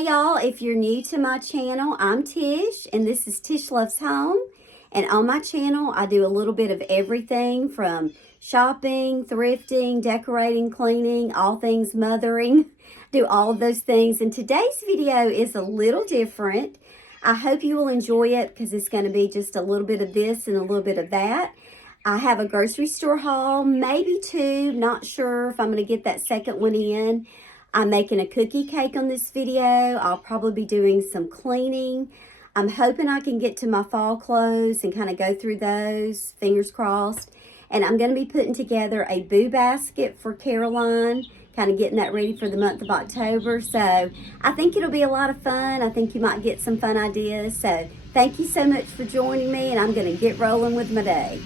Hey y'all, if you're new to my channel, I'm Tish and this is Tish Loves Home. And on my channel, I do a little bit of everything from shopping, thrifting, decorating, cleaning, all things mothering. Do all of those things. And today's video is a little different. I hope you will enjoy it because it's going to be just a little bit of this and a little bit of that. I have a grocery store haul, maybe two, not sure if I'm going to get that second one in. I'm making a cookie cake on this video. I'll probably be doing some cleaning. I'm hoping I can get to my fall clothes and kind of go through those, fingers crossed. And I'm going to be putting together a boo basket for Caroline, kind of getting that ready for the month of October. So I think it'll be a lot of fun. I think you might get some fun ideas. So thank you so much for joining me, and I'm going to get rolling with my day.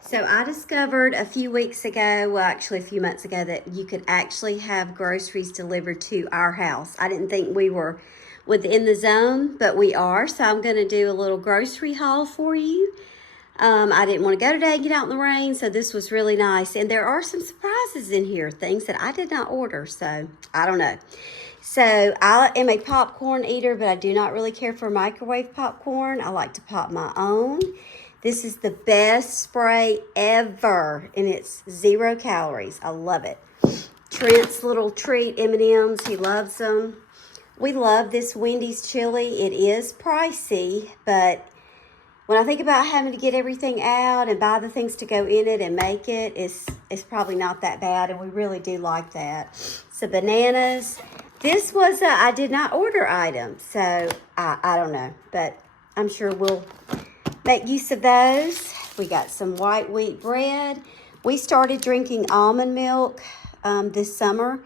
So I discovered a few weeks ago, well actually a few months ago, that you could actually have groceries delivered to our house. I didn't think we were within the zone, but we are. So I'm going to do a little grocery haul for you. I didn't want to go today and get out in the rain, so this was really nice. And there are some surprises in here, things that I did not order, so I don't know. So I am a popcorn eater, but I do not really care for microwave popcorn. I like to pop my own. This is the best spray ever, and it's 0 calories. I love it. Trent's little treat, M&Ms, he loves them. We love this Wendy's chili. It is pricey, but when I think about having to get everything out and buy the things to go in it and make it, it's probably not that bad, and we really do like that. So bananas. This was a I did not order item, so I don't know, but I'm sure we'll make use of those. We got some white wheat bread. We started drinking almond milk this summer,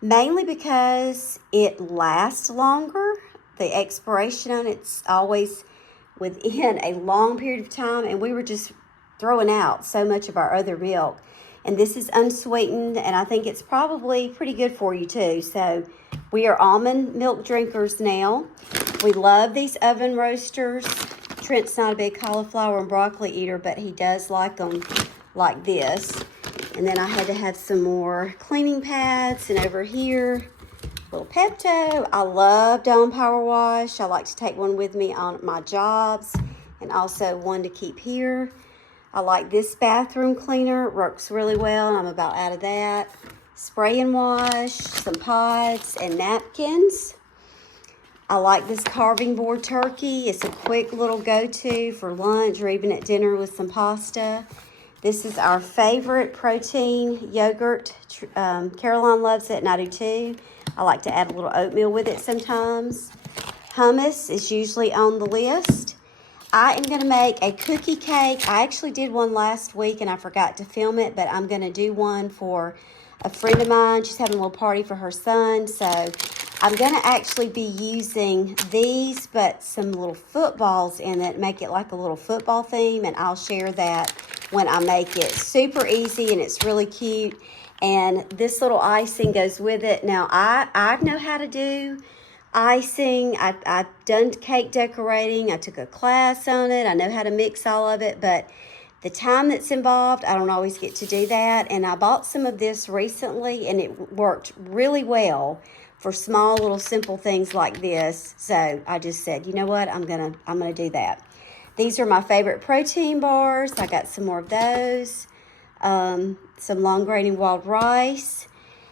mainly because it lasts longer. The expiration on it's always within a long period of time, and we were just throwing out so much of our other milk. And this is unsweetened, and I think it's probably pretty good for you too. So we are almond milk drinkers now. We love these oven roasters. Trent's not a big cauliflower and broccoli eater, but he does like them like this. And then I had to have some more cleaning pads. And over here, little Pepto. I love Dawn Power Wash. I like to take one with me on my jobs and also one to keep here. I like this bathroom cleaner. It works really well, and I'm about out of that. Spray and wash, some pods, and napkins. I like this carving board turkey. It's a quick little go-to for lunch or even at dinner with some pasta. This is our favorite protein yogurt. Caroline loves it, and I do too. I like to add a little oatmeal with it sometimes. Hummus is usually on the list. I am going to make a cookie cake. I actually did one last week, and I forgot to film it, but I'm going to do one for a friend of mine. She's having a little party for her son, so I'm going to actually be using these, but some little footballs in it, make it like a little football theme, and I'll share that when I make it. Super easy, and it's really cute, and this little icing goes with it. Now, I know how to do icing. I've done cake decorating. I took a class on it. I know how to mix all of it, but the time that's involved, I don't always get to do that, and I bought some of this recently, and it worked really well for small little simple things like this. So I just said, you know what, I'm gonna do that. These are my favorite protein bars. I got some more of those. Some long grain wild rice.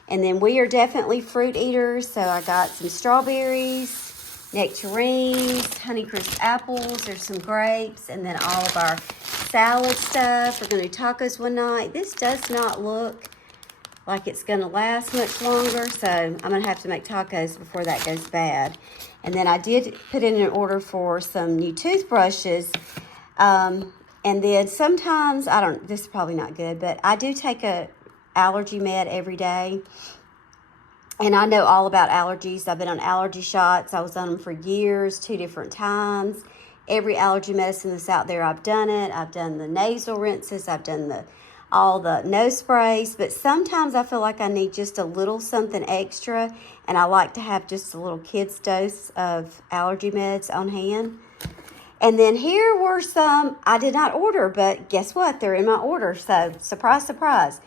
And then we are definitely fruit eaters. So I got some strawberries, nectarines, Honeycrisp apples. There's some grapes, and then all of our salad stuff. We're gonna do tacos one night. This does not look like it's going to last much longer, so I'm going to have to make tacos before that goes bad. And then I did put in an order for some new toothbrushes, and then sometimes, this is probably not good, but I do take a allergy med every day, and I know all about allergies. I've been on allergy shots. I was on them for years, 2 different times. Every allergy medicine that's out there, I've done it. I've done the nasal rinses. I've done all the nose sprays, but sometimes I feel like I need just a little something extra, and I like to have just a little kid's dose of allergy meds on hand. And then here were some I did not order, but guess what? They're in my order, so surprise, surprise.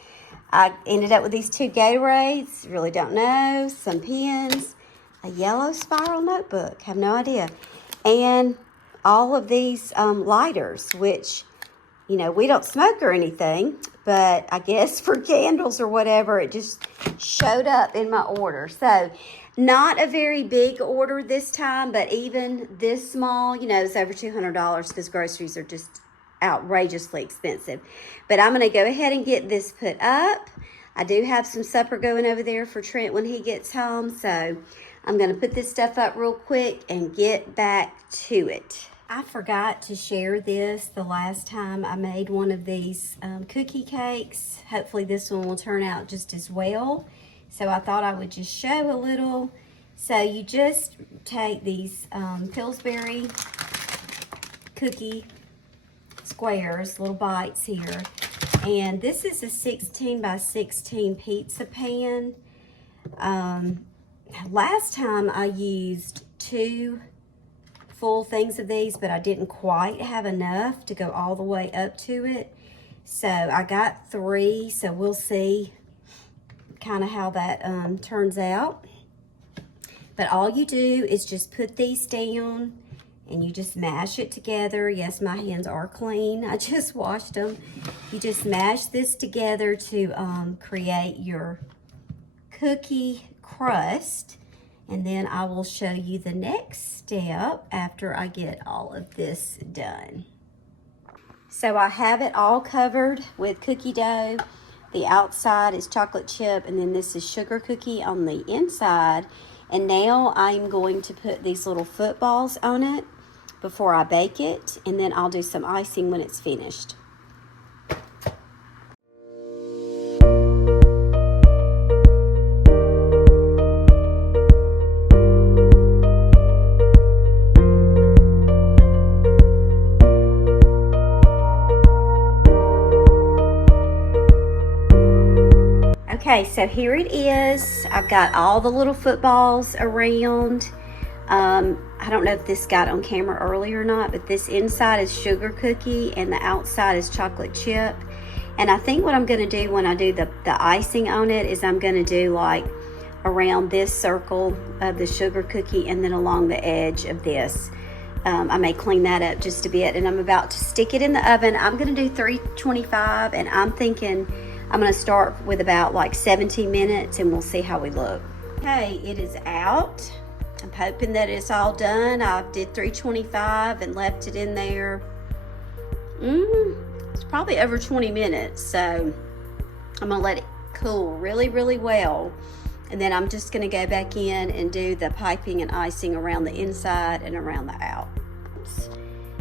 I ended up with these 2 Gatorades, really don't know, some pens, a yellow spiral notebook. Have no idea. And all of these lighters, which, you know, we don't smoke or anything, but I guess for candles or whatever, it just showed up in my order. So not a very big order this time, but even this small, you know, it's over $200 because groceries are just outrageously expensive. But I'm going to go ahead and get this put up. I do have some supper going over there for Trent when he gets home, so I'm going to put this stuff up real quick and get back to it. I forgot to share this the last time I made one of these cookie cakes. Hopefully this one will turn out just as well. So I thought I would just show a little. So you just take these Pillsbury cookie squares, little bites here. And this is a 16 by 16 pizza pan. Last time I used 2 full things of these, but I didn't quite have enough to go all the way up to it. So I got 3, so we'll see kind of how that turns out. But all you do is just put these down and you just mash it together. Yes, my hands are clean. I just washed them. You just mash this together to create your cookie crust. And then I will show you the next step after I get all of this done. So I have it all covered with cookie dough. The outside is chocolate chip, and then this is sugar cookie on the inside. And now I'm going to put these little footballs on it before I bake it, and then I'll do some icing when it's finished. Okay, so here it is. I've got all the little footballs around. I don't know if this got on camera earlier or not, but this inside is sugar cookie and the outside is chocolate chip. And I think what I'm going to do when I do the icing on it is I'm going to do like around this circle of the sugar cookie and then along the edge of this. I may clean that up just a bit, and I'm about to stick it in the oven. I'm going to do 325, and I'm thinking I'm going to start with about like 17 minutes and we'll see how we look. Okay, it is out. I'm hoping that it's all done. I did 325 and left it in there. It's probably over 20 minutes, so I'm going to let it cool really, really well. And then I'm just going to go back in and do the piping and icing around the inside and around the out.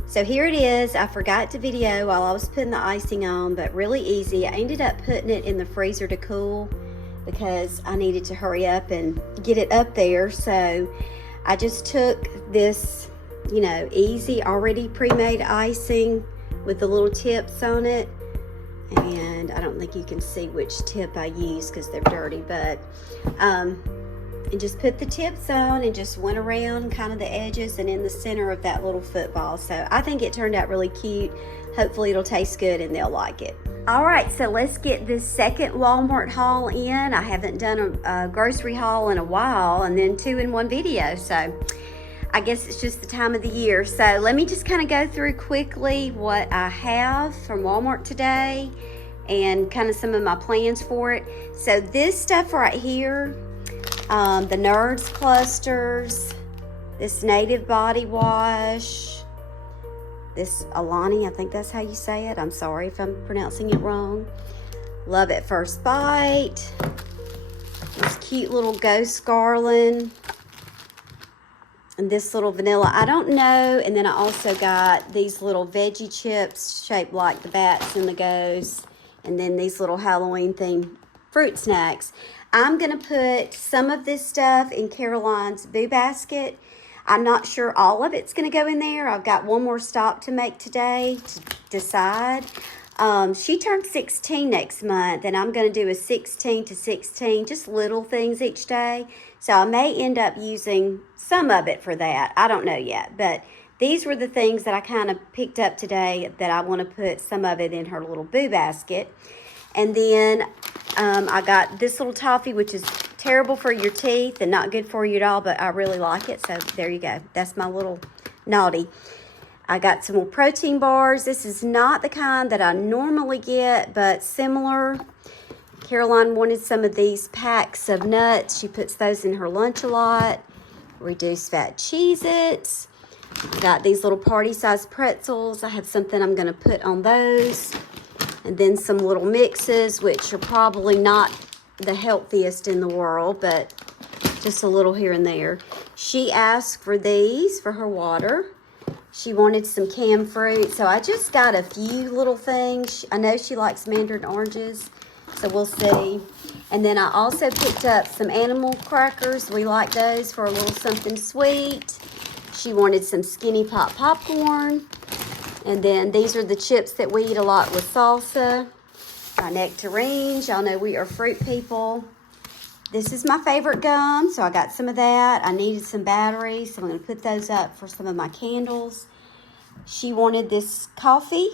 So here it is. I forgot to video while I was putting the icing on, but really easy. I ended up putting it in the freezer to cool because I needed to hurry up and get it up there. So I just took this, you know, easy, already pre-made icing with the little tips on it. And I don't think you can see which tip I use because they're dirty, but and just put the tips on and just went around kind of the edges and in the center of that little football. So I think it turned out really cute. Hopefully it'll taste good and they'll like it. All right, so let's get this second Walmart haul in. I haven't done a grocery haul in a while, and then 2 in 1 video. So I guess it's just the time of the year. So let me just kind of go through quickly what I have from Walmart today and kind of some of my plans for it. So this stuff right here, the Nerds clusters, this Native body wash, this Alani, I think that's how you say it. I'm sorry if I'm pronouncing it wrong. Love at First Bite. This cute little Ghost Garland. And this little vanilla, I don't know. And then I also got these little veggie chips shaped like the bats and the ghosts. And then these little Halloween themed fruit snacks. I'm going to put some of this stuff in Caroline's Boo Basket. I'm not sure all of it's going to go in there. I've got one more stop to make today to decide. She turned 16 next month, and I'm going to do a 16 to 16, just little things each day. So I may end up using some of it for that. I don't know yet, but these were the things that I kind of picked up today that I want to put some of it in her little Boo Basket. And then I got this little toffee, which is terrible for your teeth and not good for you at all, but I really like it. So there you go. That's my little naughty. I got some more protein bars. This is not the kind that I normally get, but similar. Caroline wanted some of these packs of nuts. She puts those in her lunch a lot. Reduced fat Cheez-Its. I got these little party-sized pretzels. I have something I'm going to put on those. And then some little mixes, which are probably not the healthiest in the world, but just a little here and there. She asked for these for her water. She wanted some canned fruit, so I just got a few little things. I know she likes mandarin oranges, so we'll see. And then I also picked up some animal crackers. We like those for a little something sweet. She wanted some Skinny Pop popcorn. And then these are the chips that we eat a lot with salsa. My nectarines. Y'all know we are fruit people. This is my favorite gum, so I got some of that. I needed some batteries, so I'm going to put those up for some of my candles. She wanted this coffee.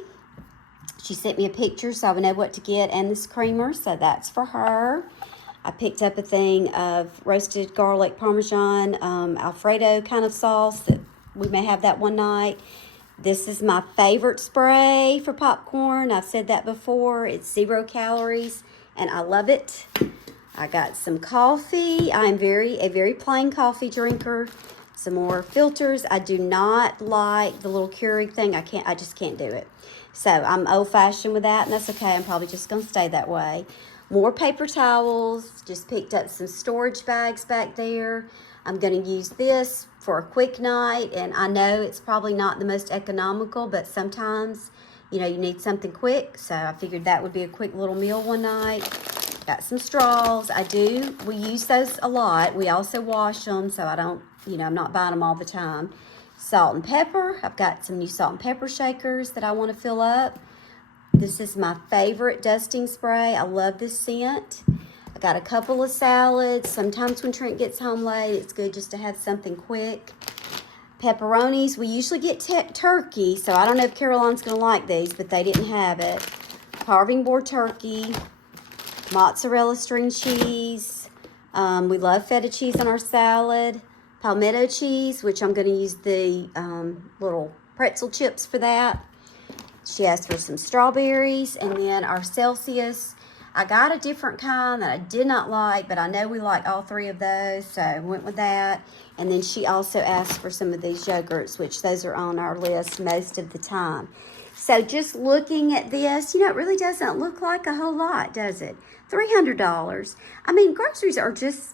She sent me a picture so I would know what to get, and this creamer, so that's for her. I picked up a thing of roasted garlic Parmesan Alfredo kind of sauce that we may have that one night. This is my favorite spray for popcorn. I've said that before. It's 0 calories, and I love it. I got some coffee. I'm a very plain coffee drinker. Some more filters. I do not like the little Keurig thing. I just can't do it. So I'm old-fashioned with that, and that's okay. I'm probably just going to stay that way. More paper towels. Just picked up some storage bags back there. I'm going to use this for a quick night, and I know it's probably not the most economical, but sometimes, you know, you need something quick. So I figured that would be a quick little meal one night. Got some straws. We use those a lot. We also wash them, so I don't, you know, I'm not buying them all the time. Salt and pepper. I've got some new salt and pepper shakers that I want to fill up. This is my favorite dusting spray. I love this scent. I got a couple of salads. Sometimes when Trent gets home late, it's good just to have something quick. Pepperonis. We usually get turkey, so I don't know if Caroline's going to like these, but they didn't have it. Carving board turkey. Mozzarella string cheese. We love feta cheese on our salad. Palmetto cheese, which I'm going to use the little pretzel chips for that. She asked for some strawberries. And then our Celsius. I got a different kind that I did not like, but I know we like all three of those, so I went with that. And then she also asked for some of these yogurts, which those are on our list most of the time. So just looking at this, you know, it really doesn't look like a whole lot, does it? $300. I mean, groceries are just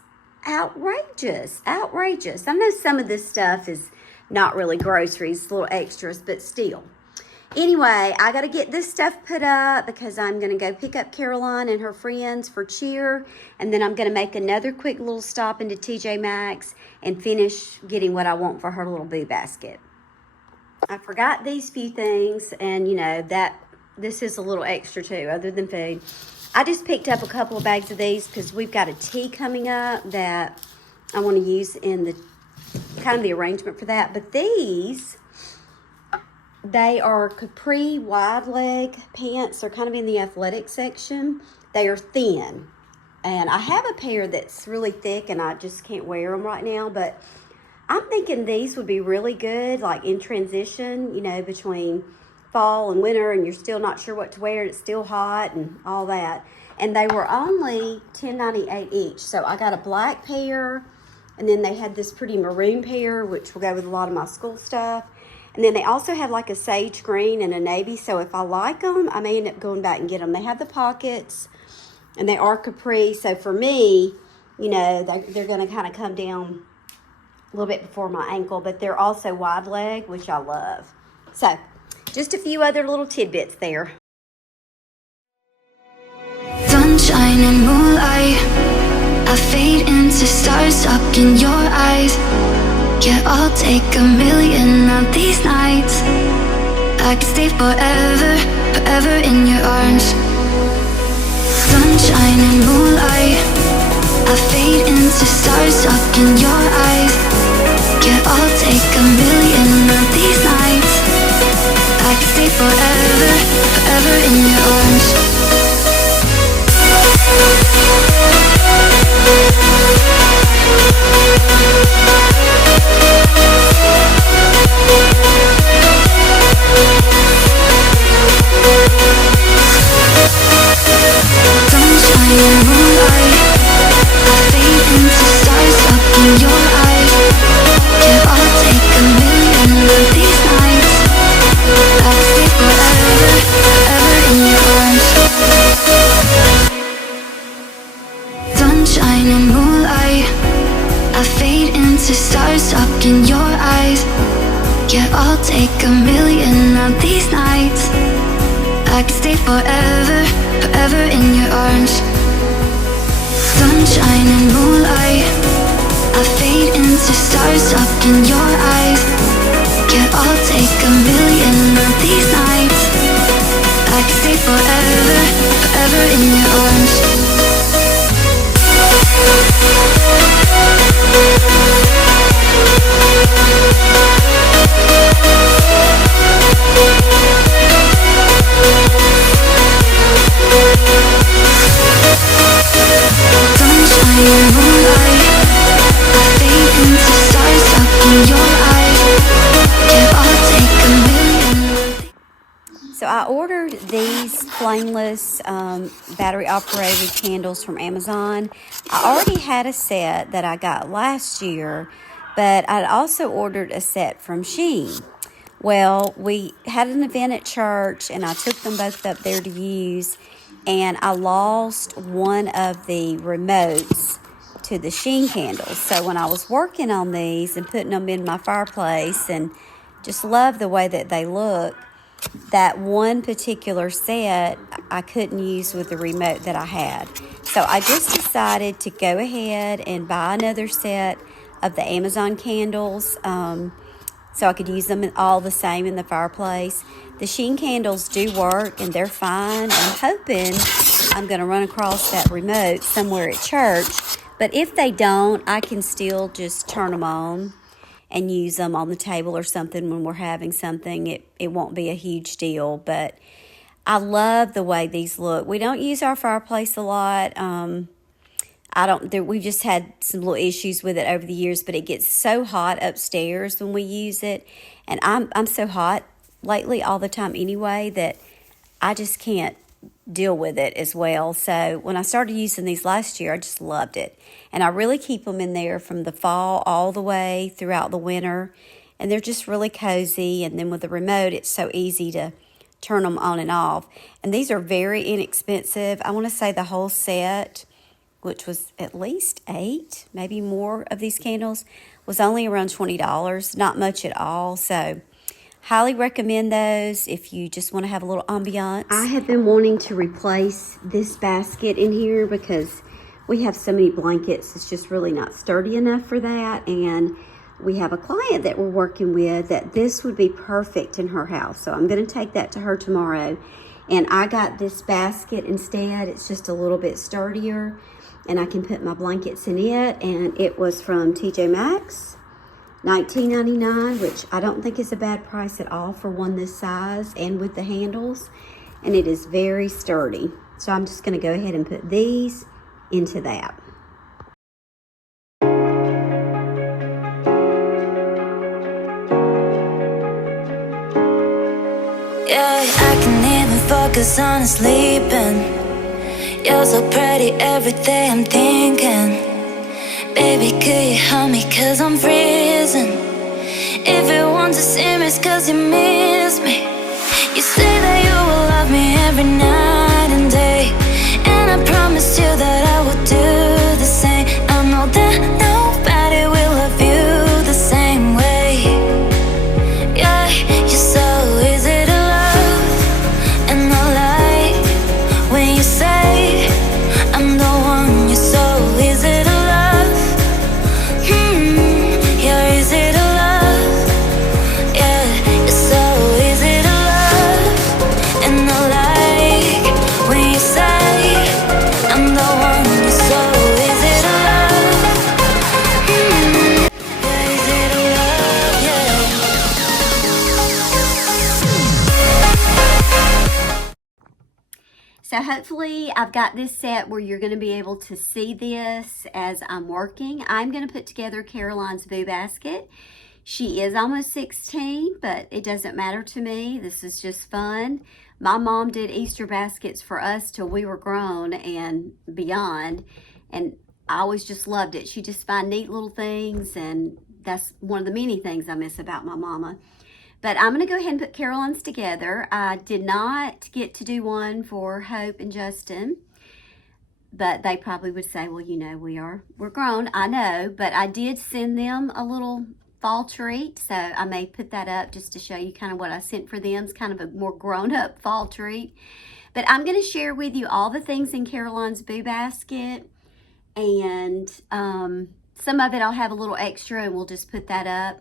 outrageous. I know some of this stuff is not really groceries, little extras, but still. Anyway, I got to get this stuff put up because I'm going to go pick up Caroline and her friends for cheer. And then I'm going to make another quick little stop into TJ Maxx and finish getting what I want for her little boo basket. I forgot these few things, and you know that this is a little extra too, other than food. I just picked up a couple of bags of these because we've got a tea coming up that I want to use in the kind of the arrangement for that. But these, they are capri wide leg pants. They're kind of in the athletic section. They are thin, and I have a pair that's really thick, and I just can't wear them right now, but I'm thinking these would be really good, like in transition, you know, between fall and winter, and you're still not sure what to wear. It's still hot and all that. And they were only $10.98 each. So I got a black pair, and then they had this pretty maroon pair, which will go with a lot of my school stuff. And then they also have like a sage green and a navy. So if I like them, I may end up going back and get them. They have the pockets, and they are capri. So for me, you know, they're going to kind of come down a little bit before my ankle, but they're also wide leg, which I love. So just a few other little tidbits there. Sunshine and moonlight, I fade into stars up in your eyes. Yeah, I'll take a million of these nights. I could stay forever, forever in your arms. Sunshine and moonlight, I fade into stars up in your eyes. Yeah, I'll take a million of these nights. I could stay forever, forever in your arms. fade into stars up in your eyes. Yeah, I'll take 1,000,000 of these nights. I could stay forever, forever in your arms. Sunshine and moonlight, I fade into stars up in your eyes. Yeah, I'll take 1,000,000 of these nights. I could stay forever, forever in your arms. Sunshine and moonlight, I fade into stars up in your eyes. Yeah, I'll take 1,000,000. So I ordered these flameless battery operated candles from Amazon. I already had a set that I got last year, but I'd also ordered a set from Shein. Well, we had an event at church and I took them both up there to use, and I lost one of the remotes to the Shein candles. So when I was working on these and putting them in my fireplace and just love the way that they look, that one particular set I couldn't use with the remote that I had. So I just decided to go ahead and buy another set of the Amazon candles so I could use them all the same in the fireplace. The Shein candles do work and they're fine. I'm hoping I'm going to run across that remote somewhere at church. But if they don't, I can still just turn them on and use them on the table or something when we're having something. It won't be a huge deal, but I love the way these look. We don't use our fireplace a lot. We've just had some little issues with it over the years, but it gets so hot upstairs when we use it. And I'm so hot lately all the time anyway that I just can't deal with it as well. So when I started using these last year, I just loved it. And I really keep them in there from the fall all the way throughout the winter. And they're just really cozy. And then with the remote, it's so easy to turn them on and off. And these are very inexpensive. I want to say the whole set, which was at least 8, maybe more of these candles, was only around $20. Not much at all. So highly recommend those if you just want to have a little ambiance. I have been wanting to replace this basket in here because we have so many blankets. It's just really not sturdy enough for that. And we have a client that we're working with that this would be perfect in her house. So I'm going to take that to her tomorrow. And I got this basket instead. It's just a little bit sturdier and I can put my blankets in it. And it was from TJ Maxx. $19.99, which I don't think is a bad price at all for one this size and with the handles. And it is very sturdy. So I'm just going to go ahead and put these into that. Yeah, I can even focus on sleeping. You're so pretty every day I'm thinking. Baby, could you help me, cause I'm freezing. If you want to see me, it's cause you miss me. You say that you will love me every night and day, and I promised you that I would do the same. I know that nobody will love you the same way. Yeah, you're so easy to love, and I like when you say I'm the one. You're so easy to So hopefully I've got this set where you're going to be able to see this as I'm working. I'm going to put together Caroline's Boo Basket. She is almost 16, but it doesn't matter to me. This is just fun. My mom did Easter baskets for us till we were grown and beyond, and I always just loved it. She just found neat little things, and that's one of the many things I miss about my mama. But I'm going to go ahead and put Caroline's together. I did not get to do one for Hope and Justin. but they probably would say, well, you know, we're grown. I know, but I did send them a little fall treat, so I may put that up just to show you kind of what I sent for them. It's kind of a more grown-up fall treat. But I'm going to share with you all the things in Caroline's Boo Basket, and some of it I'll have a little extra and we'll just put that up.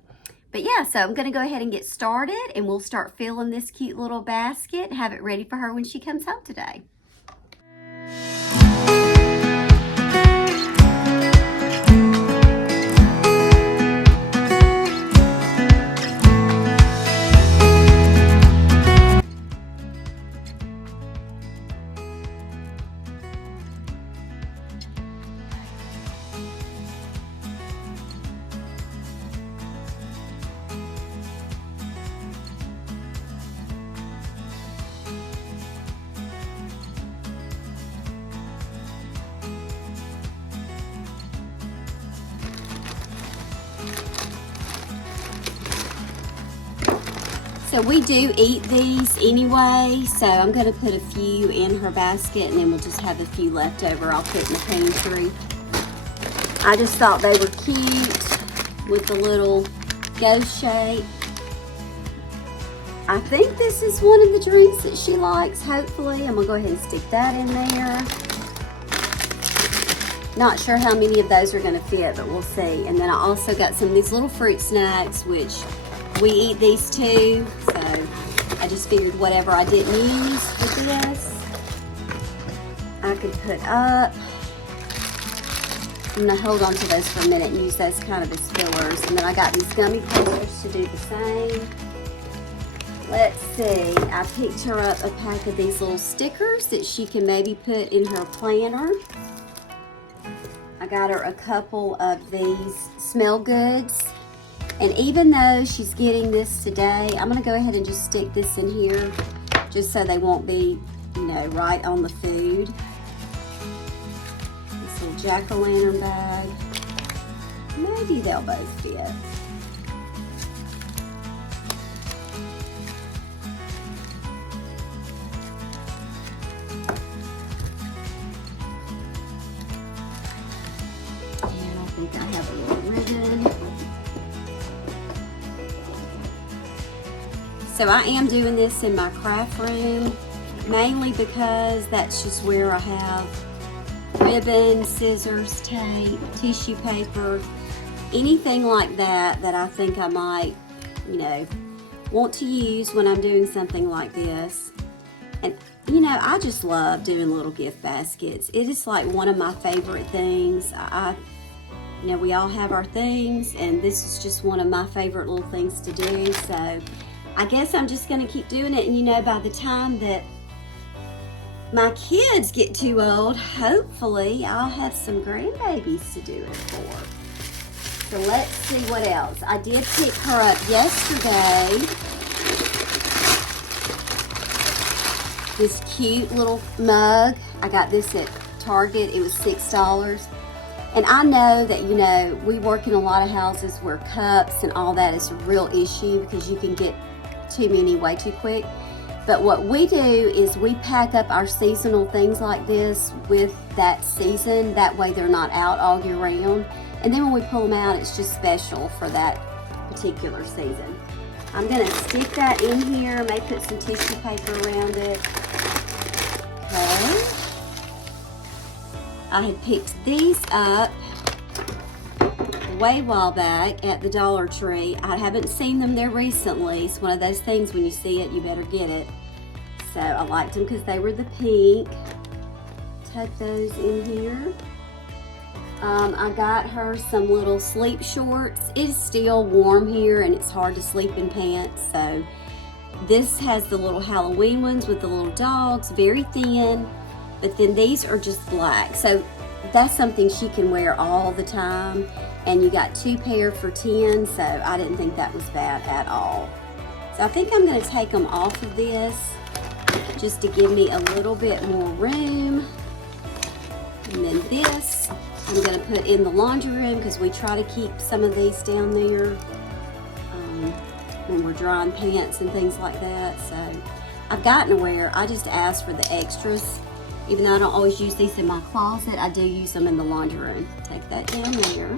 But yeah, so I'm going to go ahead and get started, and we'll start filling this cute little basket and have it ready for her when she comes home today. So we do eat these anyway, so I'm going to put a few in her basket, and then we'll just have a few left over I'll put in the pantry. I just thought they were cute with the little ghost shape. I think this is one of the drinks that she likes, hopefully. I'm going to go ahead and stick that in there. Not sure how many of those are going to fit, but we'll see. And then I also got some of these little fruit snacks, which we eat these too, so I just figured whatever I didn't use with this, I could put up. I'm gonna hold on to those for a minute and use those kind of as fillers. And then I got these gummy covers to do the same. Let's see, I picked her up a pack of these little stickers that she can maybe put in her planner. I got her a couple of these Smell Goods. And even though she's getting this today, I'm going to go ahead and just stick this in here just so they won't be, you know, right on the food. This little jack-o'-lantern bag. Maybe they'll both fit. And I think I have a little ribbon. So I am doing this in my craft room, mainly because that's just where I have ribbon, scissors, tape, tissue paper, anything like that that I think I might, you know, want to use when I'm doing something like this. And, you know, I just love doing little gift baskets. It is like one of my favorite things. You know, we all have our things, and this is just one of my favorite little things to do. So I guess I'm just going to keep doing it, and you know, by the time that my kids get too old, hopefully I'll have some grandbabies to do it for. So let's see what else. I did pick her up yesterday this cute little mug. I got this at Target. It was $6. And I know that, you know, we work in a lot of houses where cups and all that is a real issue because you can get too many way too quick. But what we do is we pack up our seasonal things like this with that season. That way they're not out all year round. And then when we pull them out, it's just special for that particular season. I'm going to stick that in here. May put some tissue paper around it. Okay. I had picked these up way while back at the Dollar Tree. I haven't seen them there recently. It's one of those things when you see it, you better get it. So I liked them because they were the pink. Tuck those in here. I got her some little sleep shorts. It is still warm here and it's hard to sleep in pants. So this has the little Halloween ones with the little dogs, very thin. But then these are just black. So that's something she can wear all the time. And you got 2 pair for $10, so I didn't think that was bad at all. So I think I'm going to take them off of this just to give me a little bit more room. And then this I'm going to put in the laundry room because we try to keep some of these down there when we're drying pants and things like that. So I've gotten to where I just ask for the extras. Even though I don't always use these in my closet, I do use them in the laundry room. Take that down there.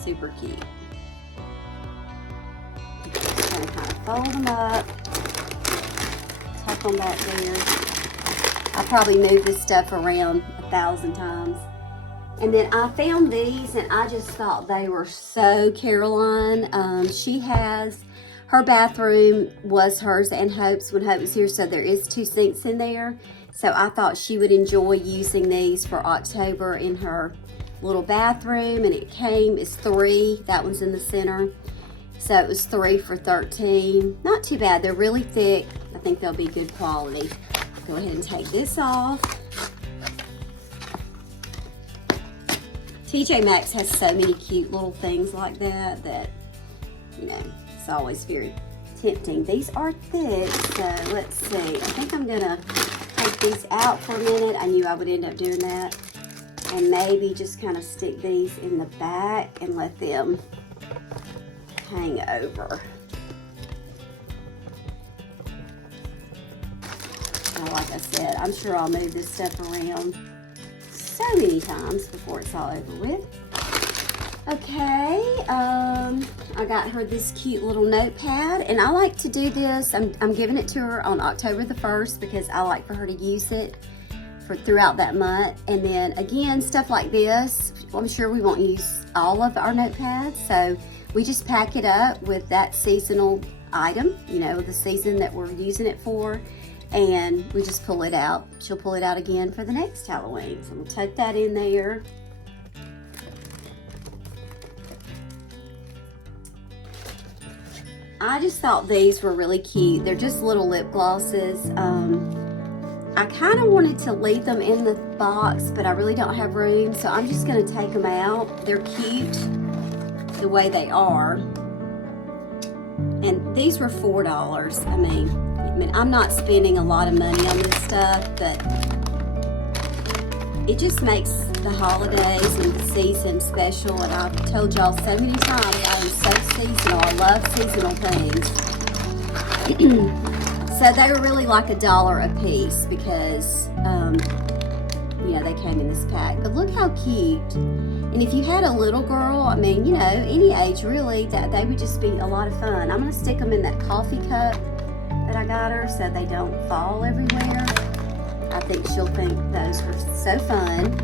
Super cute. Just gonna kind of fold them up, tuck them back there. I probably moved this stuff around 1,000 times. And then I found these and I just thought they were so Caroline. She has, her bathroom was hers and Hope's when Hope was here, so there is 2 sinks in there. So I thought she would enjoy using these for October in her little bathroom, and it came as 3. That one's in the center. So it was 3 for $13. Not too bad. They're really thick. I think they'll be good quality. Go ahead and take this off. TJ Maxx has so many cute little things like that you know, it's always very tempting. These are thick, so let's see. I think I'm gonna take these out for a minute. I knew I would end up doing that. And maybe just kind of stick these in the back and let them hang over. Now, like I said, I'm sure I'll move this stuff around so many times before it's all over with. Okay, I got her this cute little notepad, and I like to do this. I'm giving it to her on October the 1st because I like for her to use it for throughout that month. And then again, stuff like this, I'm sure we won't use all of our notepads, so we just pack it up with that seasonal item, you know, the season that we're using it for, and we just pull it out. She'll pull it out again for the next Halloween. So we'll tuck that in there. I just thought these were really cute. They're just little lip glosses. I kind of wanted to leave them in the box, but I really don't have room, so I'm just going to take them out. They're cute the way they are. And these were $4. I mean, I'm not spending a lot of money on this stuff, but it just makes the holidays and the season special. And I've told y'all so many times, I am so seasonal. I love seasonal things. So they were really like $1 a piece because, you know, they came in this pack. But look how cute. And if you had a little girl, I mean, you know, any age really, that they would just be a lot of fun. I'm going to stick them in that coffee cup that I got her so they don't fall everywhere. I think she'll think those were so fun.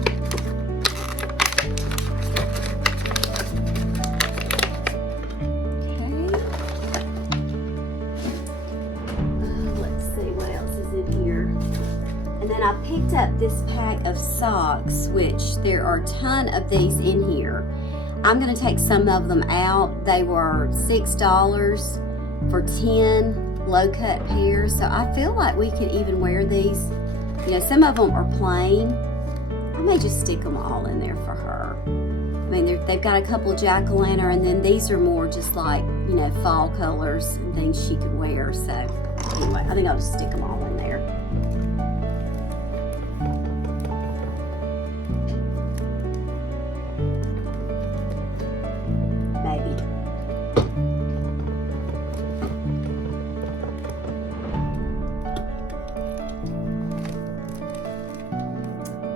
I picked up this pack of socks, which there are a ton of these in here. I'm going to take some of them out. They were $6 for 10 low-cut pairs, so I feel like we could even wear these. You know, some of them are plain. I may just stick them all in there for her. I mean, they've got a couple jack-o'-lantern, and then these are more just like, you know, fall colors and things she could wear. So anyway, I think I'll just stick them all in there.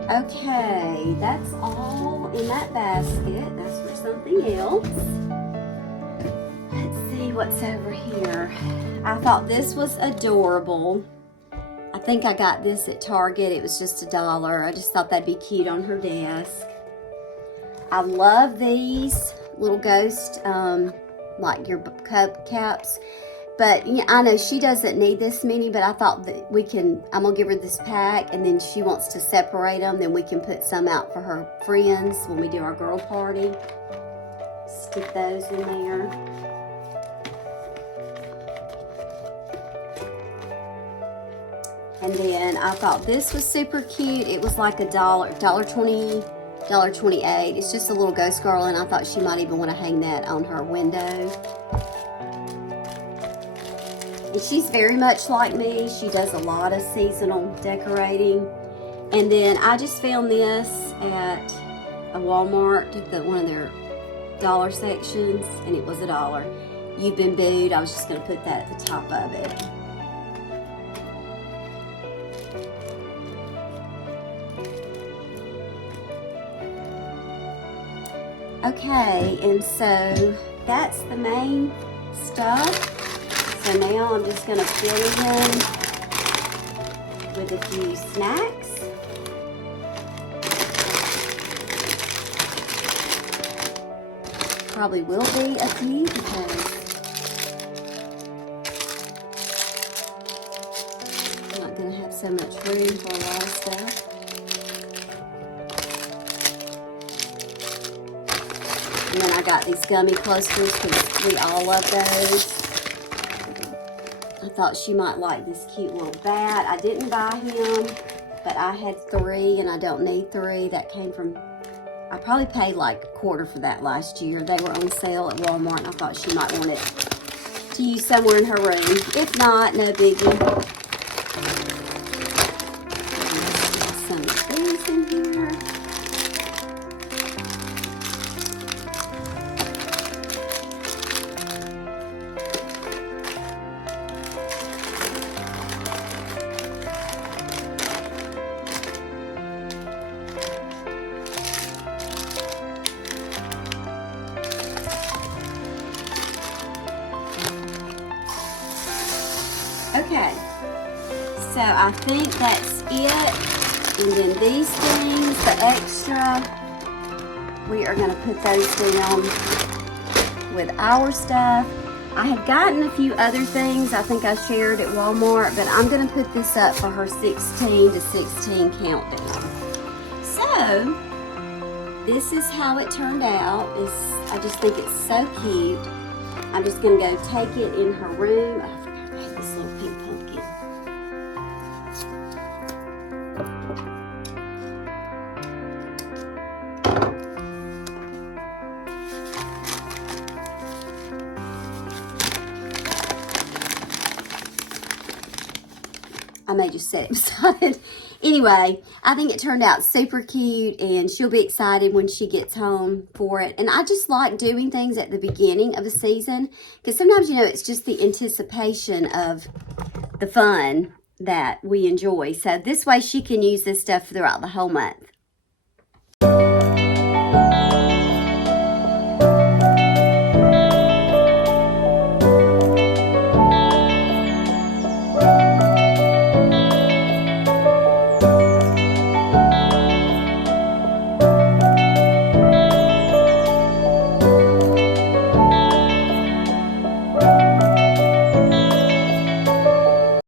Okay, that's all in that basket. That's for something else. Let's see what's over here. I thought this was adorable. I think I got this at Target. It was just $1. I just thought that'd be cute on her desk. I love these little ghost, like your cup caps. But yeah, I know she doesn't need this many, but I thought that I'm going to give her this pack, and then she wants to separate them. Then we can put some out for her friends when we do our girl party. Stick those in there. And then I thought this was super cute. It was like $1.20, $1.28. It's just a little ghost girl, and I thought she might even want to hang that on her window. And she's very much like me. She does a lot of seasonal decorating. And then I just found this at a Walmart, one of their dollar sections, and it was $1. You've been booed. I was just going to put that at the top of it. Okay, and so that's the main stuff. So now I'm just going to fill in with a few snacks. Probably will be a few because I'm not going to have so much room for a lot of stuff. And then I got these gummy clusters because we all love those. I thought she might like this cute little bat. I didn't buy him, but I had 3 and I don't need 3. That came from, I probably paid like $1/4 for that last year. They were on sale at Walmart and I thought she might want it to use somewhere in her room. If not, no biggie. Some of these in here. Okay, so I think that's it. And then these things, the extra, we are going to put those down with our stuff. I had gotten a few other things I think I shared at Walmart, but I'm going to put this up for her 16 to 16 countdown. So, this is how it turned out. I just think it's so cute. I'm just going to go take it in her room. Oh, I forgot I had this little pink pumpkin. I may just set it beside. Anyway, I think it turned out super cute and she'll be excited when she gets home for it. And I just like doing things at the beginning of a season because sometimes, you know, it's just the anticipation of the fun that we enjoy. So this way she can use this stuff throughout the whole month.